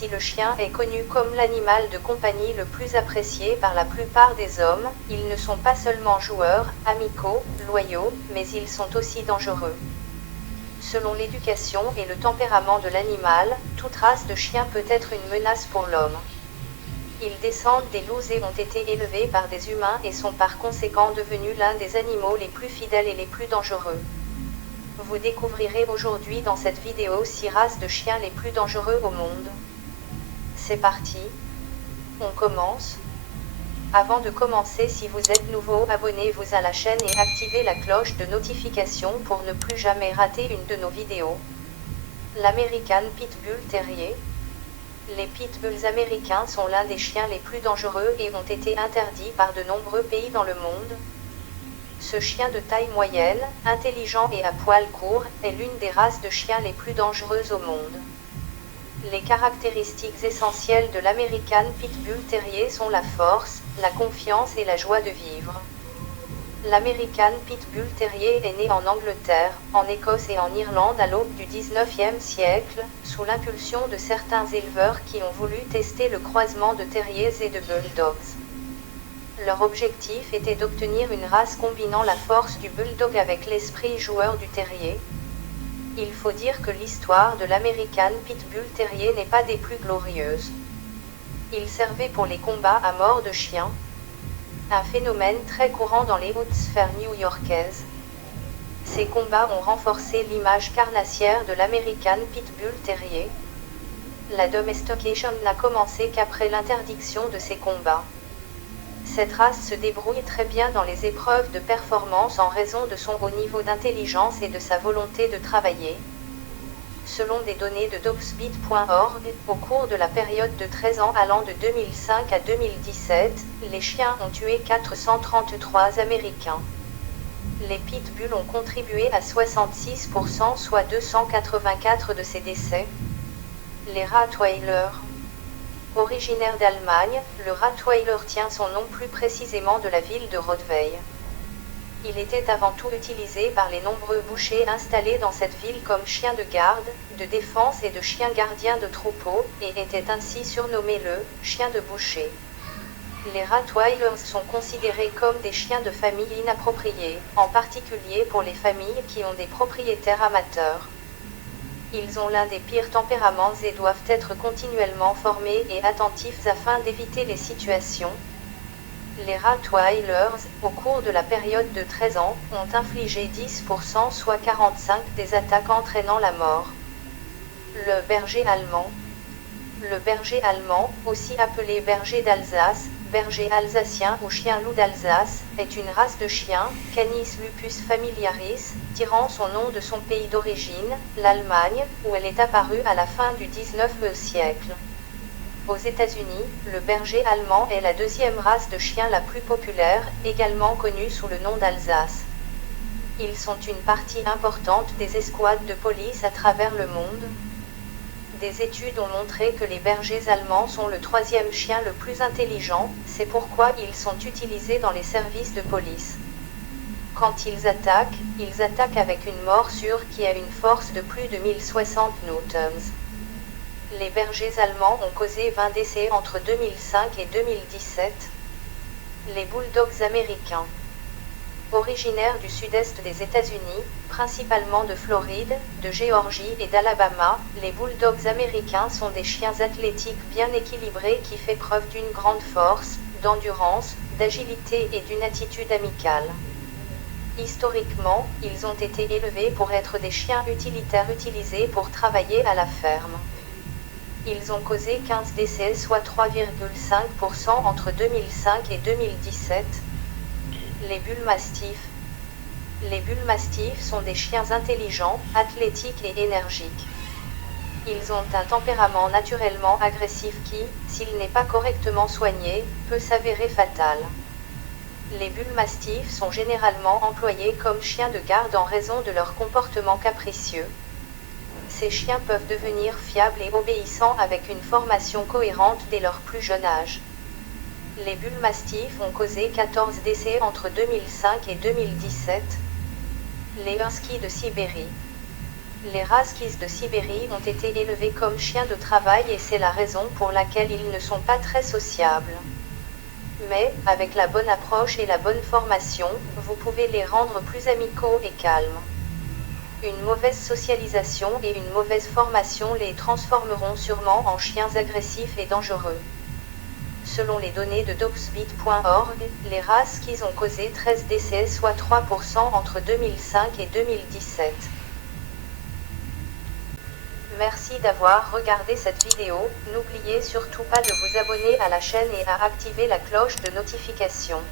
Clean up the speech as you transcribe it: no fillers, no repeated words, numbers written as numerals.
si le chien est connu comme l'animal de compagnie le plus apprécié par la plupart des hommes, ils ne sont pas seulement joueurs, amicaux, loyaux, mais ils sont aussi dangereux. Selon l'éducation et le tempérament de l'animal, toute race de chien peut être une menace pour l'homme. Ils descendent des loups et ont été élevés par des humains et sont par conséquent devenus l'un des animaux les plus fidèles et les plus dangereux. Vous découvrirez aujourd'hui dans cette vidéo 6 races de chiens les plus dangereux au monde. C'est parti. On commence. Avant de commencer, si vous êtes nouveau, abonnez-vous à la chaîne et activez la cloche de notification pour ne plus jamais rater une de nos vidéos. L'American Pitbull Terrier. Les pitbulls américains sont l'un des chiens les plus dangereux et ont été interdits par de nombreux pays dans le monde. Ce chien de taille moyenne, intelligent et à poil court, est l'une des races de chiens les plus dangereuses au monde. Les caractéristiques essentielles de l'American Pitbull Terrier sont la force, la confiance et la joie de vivre. L'American Pitbull Terrier est né en Angleterre, en Écosse et en Irlande à l'aube du XIXe siècle, sous l'impulsion de certains éleveurs qui ont voulu tester le croisement de terriers et de bulldogs. Leur objectif était d'obtenir une race combinant la force du bulldog avec l'esprit joueur du terrier. Il faut dire que l'histoire de l'American Pitbull Terrier n'est pas des plus glorieuses. Il servait pour les combats à mort de chiens, un phénomène très courant dans les hautes sphères new-yorkaises. Ces combats ont renforcé l'image carnassière de l'American Pitbull Terrier. La domestication n'a commencé qu'après l'interdiction de ces combats. Cette race se débrouille très bien dans les épreuves de performance en raison de son haut niveau d'intelligence et de sa volonté de travailler. Selon des données de dogspeed.org, au cours de la période de 13 ans allant de 2005 à 2017, les chiens ont tué 433 Américains. Les pitbulls ont contribué à 66%, soit 284 de ces décès. Les Rottweilers. Originaire d'Allemagne, le Rottweiler tient son nom plus précisément de la ville de Rottweil. Il était avant tout utilisé par les nombreux bouchers installés dans cette ville comme chien de garde, de défense et de chien gardien de troupeaux, et était ainsi surnommé le « chien de boucher ». Les Rottweilers sont considérés comme des chiens de famille inappropriés, en particulier pour les familles qui ont des propriétaires amateurs. Ils ont l'un des pires tempéraments et doivent être continuellement formés et attentifs afin d'éviter les situations. Les Rottweilers, au cours de la période de 13 ans, ont infligé 10%, soit 45 des attaques entraînant la mort. Le berger allemand. Le berger allemand, aussi appelé berger d'Alsace, berger alsacien ou chien-loup d'Alsace, est une race de chien, Canis lupus familiaris, tirant son nom de son pays d'origine, l'Allemagne, où elle est apparue à la fin du XIXe siècle. Aux États-Unis, le berger allemand est la deuxième race de chien la plus populaire, également connue sous le nom d'Alsace. Ils sont une partie importante des escouades de police à travers le monde. Des études ont montré que les bergers allemands sont le troisième chien le plus intelligent, c'est pourquoi ils sont utilisés dans les services de police. Quand ils attaquent avec une morsure qui a une force de plus de 1060 newtons. Les bergers allemands ont causé 20 décès entre 2005 et 2017. Les bulldogs américains. Originaires du sud-est des États-Unis, principalement de Floride, de Géorgie et d'Alabama, les bulldogs américains sont des chiens athlétiques bien équilibrés qui font preuve d'une grande force, d'endurance, d'agilité et d'une attitude amicale. Historiquement, ils ont été élevés pour être des chiens utilitaires utilisés pour travailler à la ferme. Ils ont causé 15 décès, soit 3,5% entre 2005 et 2017. Les bullmastifs. Les bullmastifs sont des chiens intelligents, athlétiques et énergiques. Ils ont un tempérament naturellement agressif qui, s'il n'est pas correctement soigné, peut s'avérer fatal. Les bullmastifs sont généralement employés comme chiens de garde en raison de leur comportement capricieux. Ces chiens peuvent devenir fiables et obéissants avec une formation cohérente dès leur plus jeune âge. Les bullmastifs ont causé 14 décès entre 2005 et 2017. Les huskies de Sibérie. Les Huskies de Sibérie ont été élevés comme chiens de travail et c'est la raison pour laquelle ils ne sont pas très sociables. Mais, avec la bonne approche et la bonne formation, vous pouvez les rendre plus amicaux et calmes. Une mauvaise socialisation et une mauvaise formation les transformeront sûrement en chiens agressifs et dangereux. Selon les données de dogsbeat.org, les Huskies ont causé 13 décès, soit 3% entre 2005 et 2017. Merci d'avoir regardé cette vidéo, n'oubliez surtout pas de vous abonner à la chaîne et à activer la cloche de notification.